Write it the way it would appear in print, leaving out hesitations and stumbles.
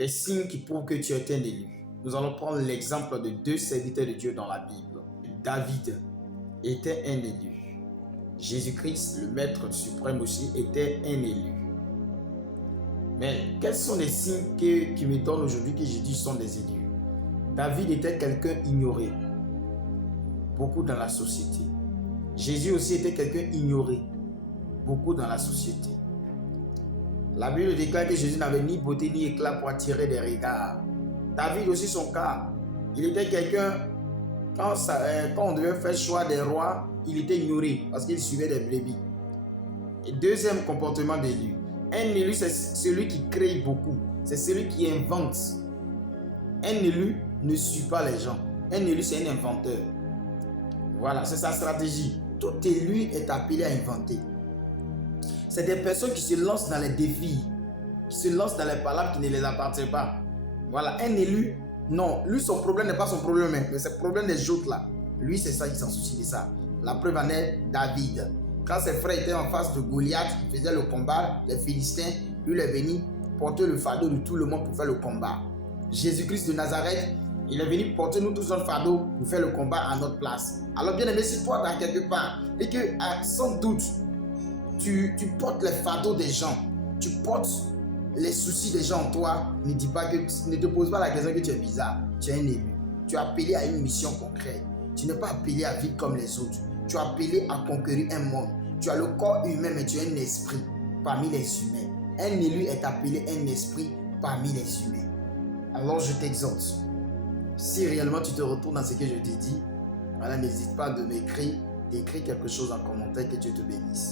Les signes qui prouvent que tu es un élu. Nous allons prendre l'exemple de deux serviteurs de Dieu dans la Bible. David était un élu. Jésus-Christ, le Maître suprême aussi, était un élu. Mais quels sont les signes qui me donnent aujourd'hui que Jésus sont des élus? David était quelqu'un ignoré, beaucoup dans la société. Jésus aussi était quelqu'un ignoré, beaucoup dans la société. La Bible déclare que Jésus n'avait ni beauté ni éclat pour attirer des regards. David aussi son cas. Il était quelqu'un, quand on devait faire choix des rois, il était ignoré parce qu'il suivait des brebis. Et deuxième comportement d'élu. Un élu, c'est celui qui crée beaucoup. C'est celui qui invente. Un élu ne suit pas les gens. Un élu, c'est un inventeur. Voilà, c'est sa stratégie. Tout élu est appelé à inventer. C'est des personnes qui se lancent dans les défis, qui se lancent dans les palabres qui ne les appartiennent pas. Voilà, un élu, non, lui son problème n'est pas son problème, mais c'est le problème des autres là. Lui c'est ça, il s'en soucie de ça. La preuve en est David. Quand ses frères étaient en face de Goliath, ils faisaient le combat, les Philistins, lui il est venu porter le fardeau de tout le monde pour faire le combat. Jésus-Christ de Nazareth, il est venu porter nous tous notre fardeau pour faire le combat à notre place. Alors bien aimé, si toi dans quelque part et que sans doute tu portes les fardeaux des gens, tu portes les soucis des gens en toi, ne te pose pas la question que tu es bizarre. Tu es un élu. Tu es appelé à une mission concrète. Tu n'es pas appelé à vivre comme les autres. Tu es appelé à conquérir un monde. Tu as le corps humain, mais tu es un esprit parmi les humains. Un élu est appelé un esprit parmi les humains. Alors je t'exhorte. Si réellement tu te retrouves dans ce que je t'ai dit, n'hésite pas de m'écrire, d'écrire quelque chose en commentaire, que Dieu te bénisse.